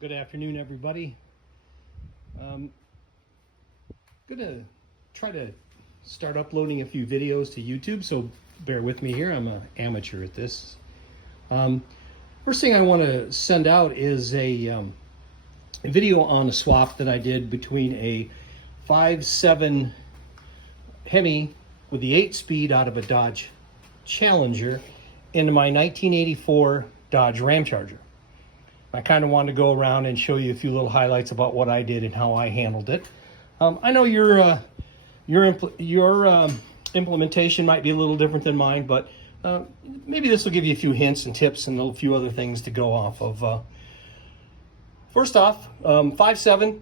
Good afternoon, everybody. I'm gonna try to start uploading a few videos to YouTube, so bear with me here. I'm an amateur at this. First thing I want to send out is a video on a swap that I did between a 5.7 Hemi with the 8-speed out of a Dodge Challenger into my 1984 Dodge Ramcharger. I kind of wanted to go around and show you a few little highlights about what I did and how I handled it. I know your implementation might be a little different than mine, but maybe this will give you a few hints and tips and a few other things to go off of. First off, 5.7,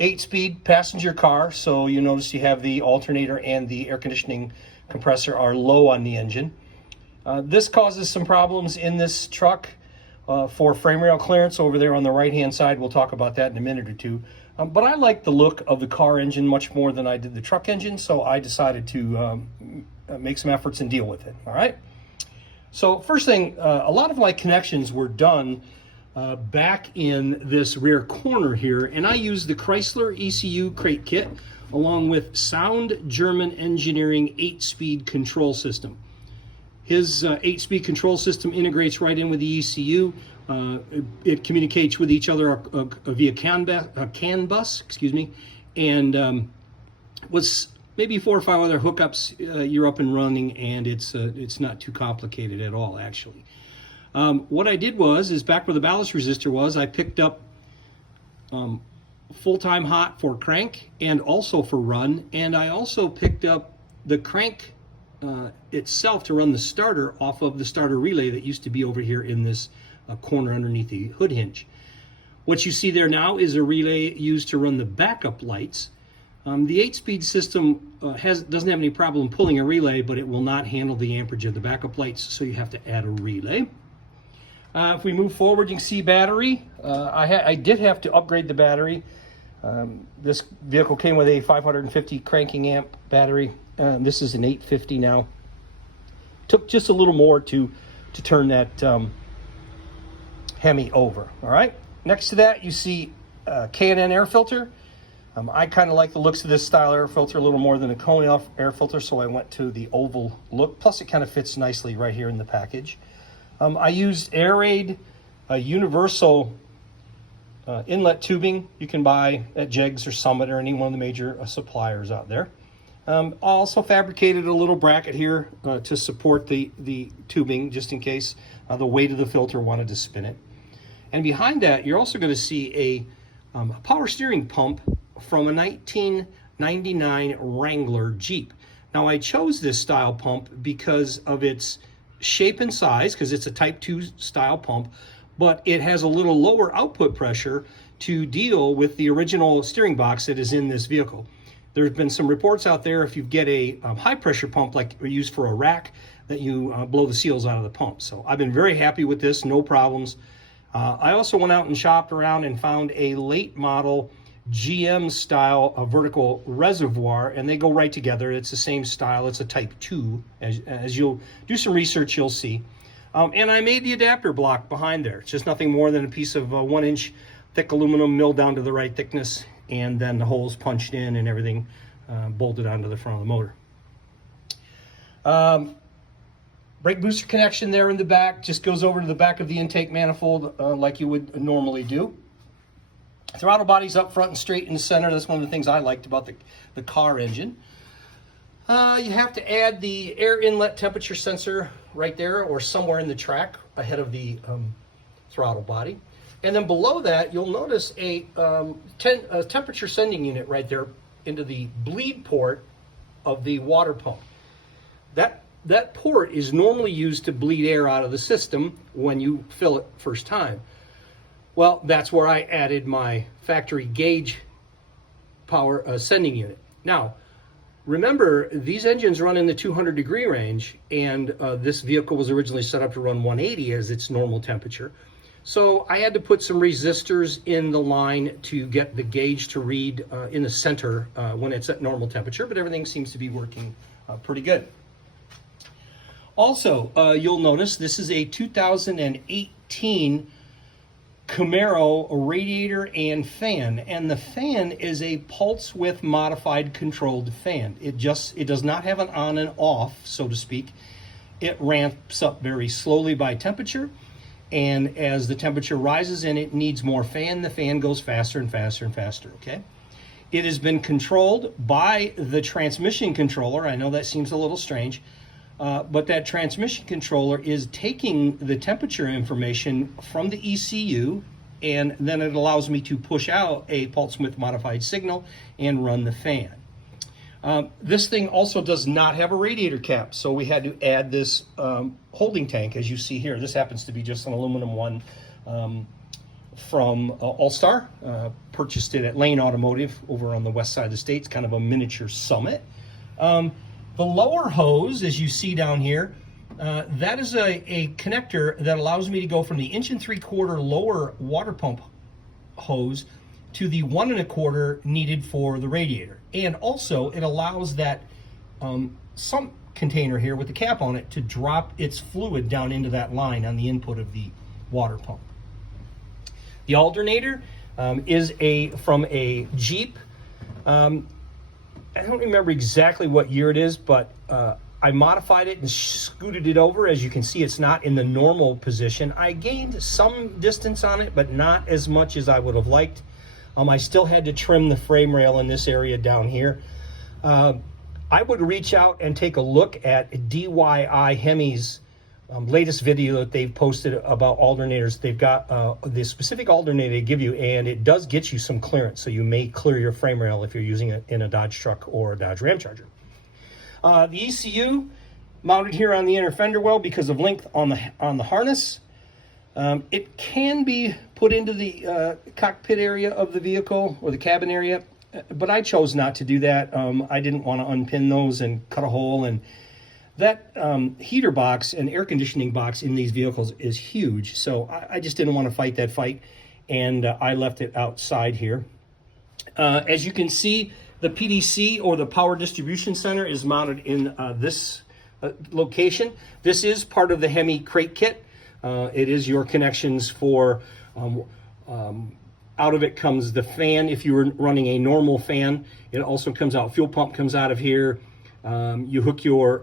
8-speed passenger car, so you notice you have the alternator and the air conditioning compressor are low on the engine. This causes some problems in this truck. For frame rail clearance over there on the right hand side. We'll talk about that in a minute or two. But I like the look of the car engine much more than I did the truck engine, so I decided to make some efforts and deal with it. All right. So first thing, a lot of my connections were done back in this rear corner here, and I used the Chrysler ECU crate kit along with Sound German Engineering 8-speed control system. His 8-speed control system integrates right in with the ECU. It communicates with each other via CAN bus, and with maybe 4 or 5 other hookups, you're up and running, and it's not too complicated at all, actually. What I did is back where the ballast resistor was, I picked up full-time hot for crank and also for run, and I also picked up the crank itself to run the starter off of the starter relay that used to be over here in this corner underneath the hood hinge. What you see there now is a relay used to run the backup lights. The 8-speed system doesn't have any problem pulling a relay, but it will not handle the amperage of the backup lights, so you have to add a relay. If we move forward, you can see battery. I did have to upgrade the battery. This vehicle came with a 550 cranking amp battery. This is an 850 now. Took just a little more to turn that Hemi over. All right. Next to that, you see K&N air filter. I kind of like the looks of this style air filter a little more than a cone air filter, so I went to the oval look. Plus, it kind of fits nicely right here in the package. I used Air-Aid universal inlet tubing you can buy at Jegs or Summit or any one of the major suppliers out there. Also fabricated a little bracket here to support the tubing, just in case the weight of the filter wanted to spin it. And behind that, you're also going to see a power steering pump from a 1999 Wrangler Jeep. Now, I chose this style pump because of its shape and size, because it's a Type 2 style pump, but it has a little lower output pressure to deal with the original steering box that is in this vehicle. There's been some reports out there, if you get a high pressure pump like used for a rack, that you blow the seals out of the pump. So I've been very happy with this, no problems. I also went out and shopped around and found a late model GM style vertical reservoir, and they go right together. It's the same style. It's a Type 2. As you'll do some research, you'll see. And I made the adapter block behind there. It's just nothing more than a piece of 1-inch thick aluminum milled down to the right thickness, and then the holes punched in and everything bolted onto the front of the motor. Brake booster connection there in the back just goes over to the back of the intake manifold like you would normally do. Throttle body's up front and straight in the center. That's one of the things I liked about the car engine. You have to add the air inlet temperature sensor right there or somewhere in the track ahead of the throttle body. And then below that, you'll notice a temperature sending unit right there into the bleed port of the water pump. That port is normally used to bleed air out of the system when you fill it first time. Well, that's where I added my factory gauge power sending unit. Now, remember, these engines run in the 200-degree range, and this vehicle was originally set up to run 180 as its normal temperature. So I had to put some resistors in the line to get the gauge to read in the center when it's at normal temperature, but everything seems to be working pretty good. Also, you'll notice this is a 2018 Camaro radiator and fan, and the fan is a pulse width modified controlled fan. It does not have an on and off, so to speak. It ramps up very slowly by temperature, and as the temperature rises and it needs more fan, the fan goes faster and faster and faster, okay? It has been controlled by the transmission controller. I know that seems a little strange, but that transmission controller is taking the temperature information from the ECU, and then it allows me to push out a pulse width modified signal and run the fan. This thing also does not have a radiator cap, so we had to add this holding tank, as you see here. This happens to be just an aluminum one from All-Star. Purchased it at Lane Automotive over on the west side of the state. It's kind of a miniature Summit. The lower hose, as you see down here, that is a connector that allows me to go from the 1 3/4 lower water pump hose to the 1 1/4 needed for the radiator. And also it allows that sump container here with the cap on it to drop its fluid down into that line on the input of the water pump. The alternator is from a Jeep. I don't remember exactly what year it is, but I modified it and scooted it over. As you can see, it's not in the normal position. I gained some distance on it, but not as much as I would have liked. I still had to trim the frame rail in this area down here. I would reach out and take a look at DIY Hemi's latest video that they've posted about alternators. They've got the specific alternator they give you, and it does get you some clearance, so you may clear your frame rail if you're using it in a Dodge truck or a Dodge Ramcharger. The ECU mounted here on the inner fender well because of length on the harness. It can be put into the cockpit area of the vehicle or the cabin area, but I chose not to do that. I didn't want to unpin those and cut a hole, and that heater box and air conditioning box in these vehicles is huge, so I just didn't want to fight that fight, and I left it outside here. As you can see, the PDC, or the Power Distribution Center, is mounted in this location. This is part of the Hemi crate kit. It is your connections for, out of it comes the fan if you were running a normal fan. It also comes out, fuel pump comes out of here. You hook your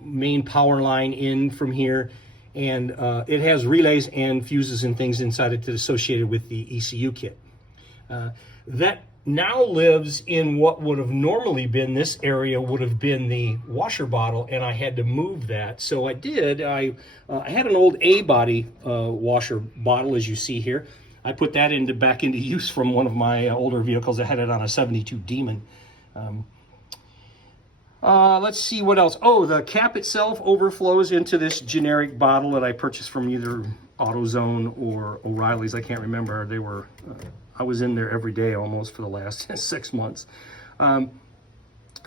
main power line in from here, and it has relays and fuses and things inside it that associated with the ECU kit. That now lives in what would have normally been, this area would have been the washer bottle, and I had to move that. So I did. I had an old A-body washer bottle, as you see here. I put that back into use from one of my older vehicles. I had it on a 72 Demon. Let's see what else. Oh, the cap itself overflows into this generic bottle that I purchased from either AutoZone or O'Reilly's. I can't remember. They were... I was in there every day almost for the last 6 months.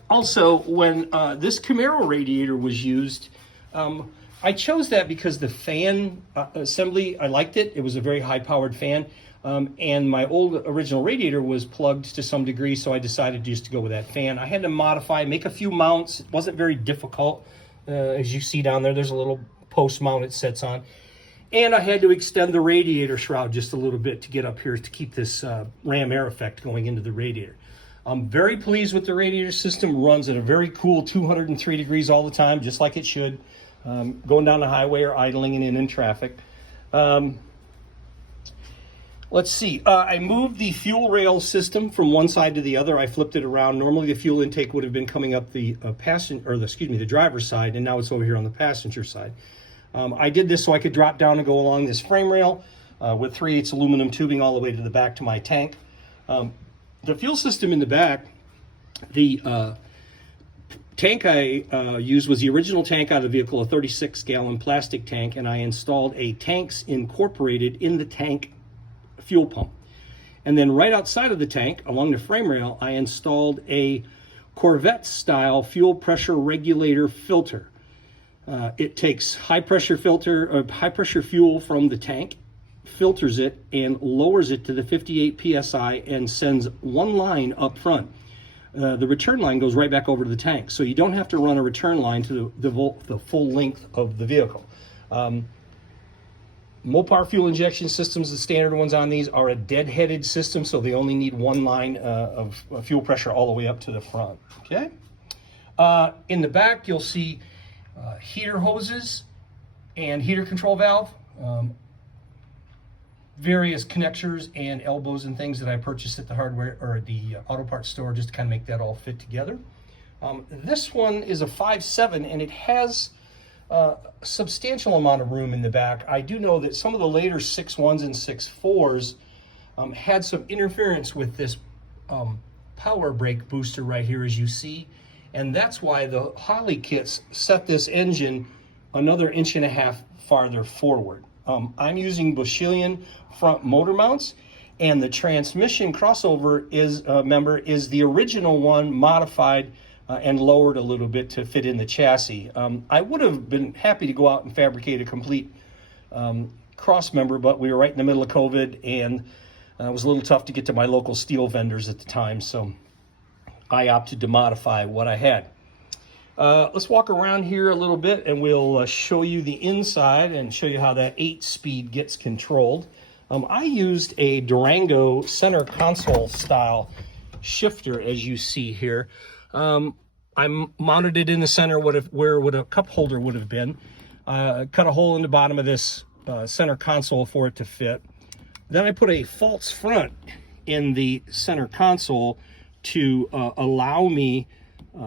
Also, when this Camaro radiator was used, I chose that because the fan assembly, I liked it. It was a very high-powered fan. And my old original radiator was plugged to some degree, so I decided just to go with that fan. I had to modify, make a few mounts. It wasn't very difficult. As you see down there, there's a little post mount it sets on. And I had to extend the radiator shroud just a little bit to get up here to keep this ram air effect going into the radiator. I'm very pleased with the radiator system. Runs at a very cool 203 degrees all the time, just like it should, going down the highway or idling and in traffic. Let's see. I moved the fuel rail system from one side to the other. I flipped it around. Normally the fuel intake would have been coming up the the driver's side, and now it's over here on the passenger side. I did this so I could drop down and go along this frame rail with 3/8 aluminum tubing all the way to the back to my tank. The fuel system in the back, the tank I used was the original tank out of the vehicle, a 36-gallon plastic tank, and I installed a Tanks Incorporated in the tank fuel pump. And then right outside of the tank, along the frame rail, I installed a Corvette-style fuel pressure regulator filter. It takes high pressure fuel from the tank, filters it, and lowers it to the 58 psi and sends one line up front. The return line goes right back over to the tank, so you don't have to run a return line to the full length of the vehicle. Mopar fuel injection systems, the standard ones on these, are a deadheaded system, so they only need one line of fuel pressure all the way up to the front. Okay. In the back, you'll see heater hoses and heater control valve, various connectors and elbows and things that I purchased at the hardware or the auto parts store just to kind of make that all fit together. This one is a 5.7 and it has a substantial amount of room in the back. I do know that some of the later 6.1s and 6.4s had some interference with this power brake booster right here, as you see, and that's why the Holley kits set this engine another 1.5 inches farther forward. I'm using Bushillion front motor mounts, and the transmission crossover is the original one modified and lowered a little bit to fit in the chassis. I would have been happy to go out and fabricate a complete cross member, but we were right in the middle of COVID, and it was a little tough to get to my local steel vendors at the time, so I opted to modify what I had. Let's walk around here a little bit and we'll show you the inside and show you how that 8-speed gets controlled. I used a Durango center console style shifter, as you see here. I mounted it in the center where a cup holder would have been. Cut a hole in the bottom of this center console for it to fit. Then I put a false front in the center console to allow me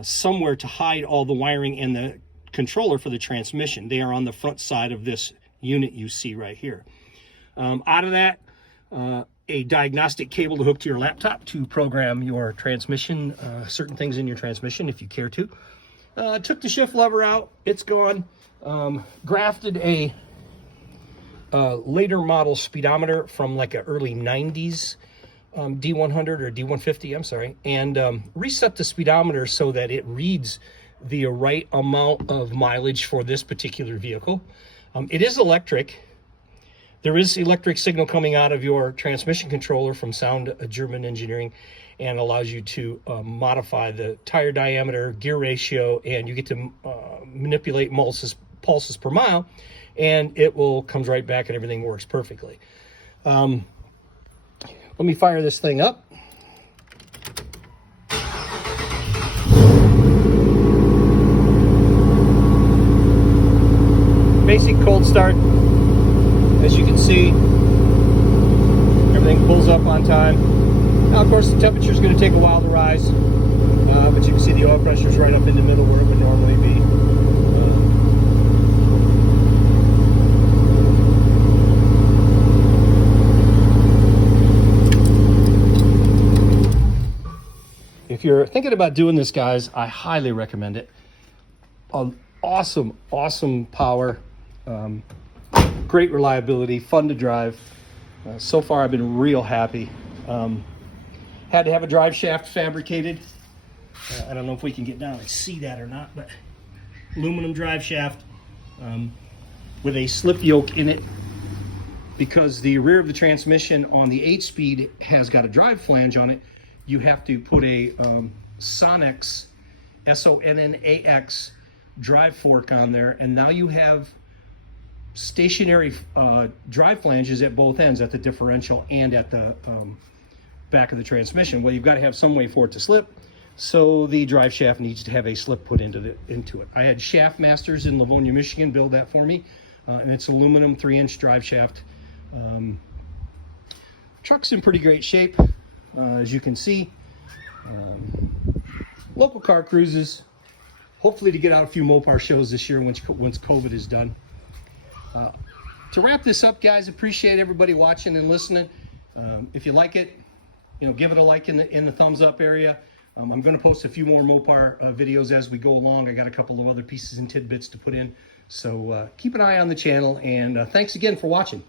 somewhere to hide all the wiring and the controller for the transmission. They are on the front side of this unit you see right here. Out of that, a diagnostic cable to hook to your laptop to program your transmission, certain things in your transmission if you care to. Took the shift lever out, it's gone. Grafted a later model speedometer from like an early 90s D100 or D150, I'm sorry, and reset the speedometer so that it reads the right amount of mileage for this particular vehicle. It is electric. There is electric signal coming out of your transmission controller from Sound German Engineering and allows you to modify the tire diameter, gear ratio, and you get to manipulate pulses per mile, and it comes right back and everything works perfectly. Let me fire this thing up. Basic cold start. As you can see, everything pulls up on time. Now, of course, the temperature is going to take a while to rise, but you can see the oil pressure is right up in the middle where it would normally be. If you're thinking about doing this, guys, I highly recommend it. Awesome power, great reliability, fun to drive. So far, I've been real happy. Had to have a drive shaft fabricated. I don't know if we can get down and see that or not, but aluminum drive shaft with a slip yoke in it, because the rear of the transmission on the 8-speed has got a drive flange on it. You have to put a Sonnax, S-O-N-N-A-X drive fork on there, and now you have stationary drive flanges at both ends, at the differential and at the back of the transmission. Well, you've got to have some way for it to slip, so the drive shaft needs to have a slip put into it. I had Shaft Masters in Livonia, Michigan build that for me, and it's aluminum 3-inch drive shaft. Truck's in pretty great shape. As you can see, local car cruises, hopefully to get out a few Mopar shows this year once COVID is done. To wrap this up, guys, appreciate everybody watching and listening. If you like it, give it a like in the thumbs up area. I'm going to post a few more Mopar videos as we go along. I got a couple of other pieces and tidbits to put in, so keep an eye on the channel, and thanks again for watching.